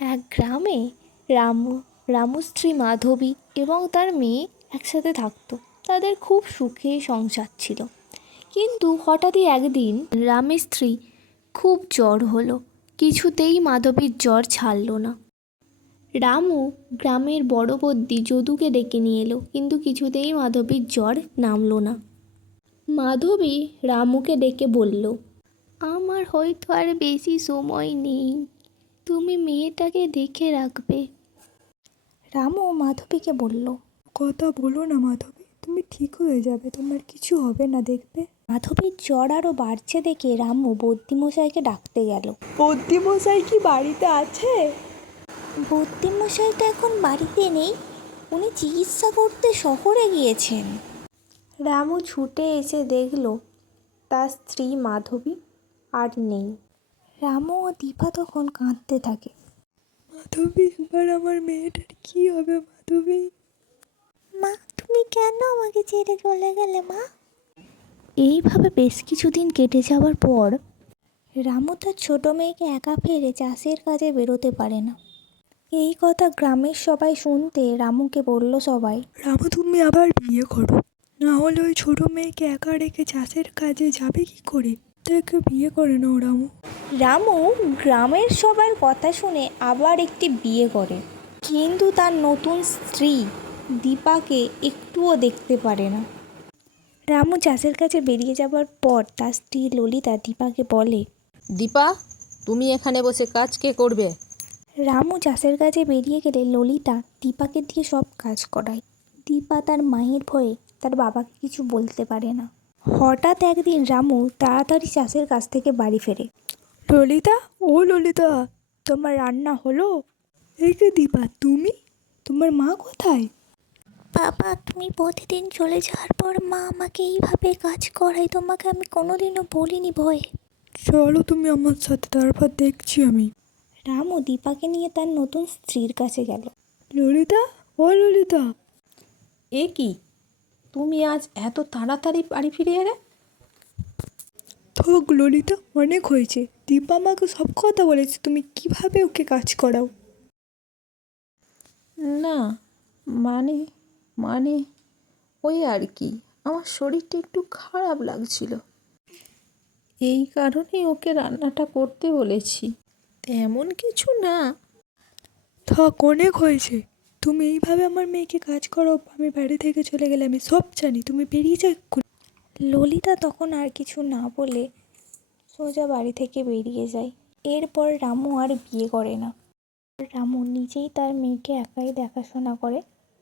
এক গ্রামে রামু রামুর স্ত্রী মাধবী এবং তার মেয়ে একসাথে থাকতো। তাদের খুব সুখে সংসার ছিল। কিন্তু হঠাৎই একদিন রামের স্ত্রী খুব জ্বর হলো। কিছুতেই মাধবীর জ্বর ছাড়ল না। রামু গ্রামের বড় বদ্যি যদুকে ডেকে নিয়ে এলো, কিন্তু কিছুতেই মাধবীর জ্বর নামলো না। মাধবী রামুকে ডেকে বলল, আমার হয়তো আর বেশি সময় নেই, তুমি মেয়েটাকে দেখে রাখবে। রামু মাধবীকে বলল, কথা বলো না মাধবী, তুমি ঠিক হয়ে যাবে, তোমার কিছু হবে না, দেখবে। মাধবীর জ্বর আরও বাড়ছে দেখে রামু বদ্যিমশাইকে ডাকতে গেল। বদ্যিমশাই কি বাড়িতে আছে? বদ্যিমশাই তো এখন বাড়িতে নেই, উনি চিকিৎসা করতে শহরে গিয়েছেন। রামু ছুটে এসে দেখল তার স্ত্রী মাধবী আর নেই। রামু ও দীপা তখন কাঁদতে থাকে। মাধবী, এবার আমার মেয়েটার কি হবে মাধবী? মা, তুমি কেন আমাকে ছেড়ে চলে গেলে মা? এইভাবে বেশ কিছুদিন কেটে যাওয়ার পর রামু তার ছোট মেয়েকে একা ফেলে চাষের কাজে বেরোতে পারে না। এই কথা গ্রামের সবাই শুনতে রামুকে বলল সবাই, রামু, তুমি আবার বিয়ে করো, না হলে ওই ছোট মেয়েকে একা রেখে চাষের কাজে যাবে কি করে? তাকে বিয়ে করে নাও রামু। রামু গ্রামের সবার কথা শুনে আবার একটি বিয়ে করে, কিন্তু তার নতুন স্ত্রী দীপাকে একটুও দেখতে পারে না। রামু চাষের কাছে বেরিয়ে যাবার পর তার স্ত্রী ললিতা দীপাকে বলে, দীপা, তুমি এখানে বসে কাজ কে করবে? রামু চাষের কাজে বেরিয়ে গেলে ললিতা দীপাকে দিয়ে সব কাজ করায়। দীপা তার মায়ের ভয়ে তার বাবাকে কিছু বলতে পারে না। হঠাৎ একদিন রামু তাড়াতাড়ি চাষের কাছ থেকে বাড়ি ফেরে। ললিতা, ও ললিতা, তোমার রান্না হলো? এই যে দীপা, তুমি? তোমার মা কোথায়? বাবা, তুমি প্রতিদিন চলে যাওয়ার পর মা আমাকে এইভাবে কাজ করায়, তোমাকে আমি কোনোদিনও বলিনি ভয়ে। চলো তুমি আমার সাথে, তারপর দেখছি আমি। রামু দীপাকে নিয়ে তার নতুন স্ত্রীর কাছে গেল। ললিতা, ও ললিতা। এ কি, তুমি আজ এত তাড়াতাড়ি বাড়ি ফিরে এলে? থাক ললিতা, অনেক হয়েছে। দীপা আমাকে সব কথা বলেছে তুমি কিভাবে ওকে কাজ করাও। না, মানে মানে ওই আর কি, আমার শরীরটা একটু খারাপ লাগছিল, এই কারণেই ওকে রান্নাটা করতে বলেছি, তেমন কিছু না। থাক, অনেক হয়েছে। তুমি এইভাবে আমার মেয়েকে কাজ করো, আমি বাড়ি থেকে চলে গেলে আমি সব জানি, তুমি বেরিয়ে যাও এক্ষুনি। ললিতা তখন আর কিছু না বলে সোজা বাড়ি থেকে বেরিয়ে যায়। এরপর রামু আর বিয়ে করে না। রামু নিজেই তার মেয়েকে একাই দেখাশোনা করে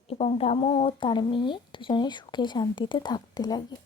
এবং রামু ও তার মেয়ে দুজনে সুখে শান্তিতে থাকতে লাগে।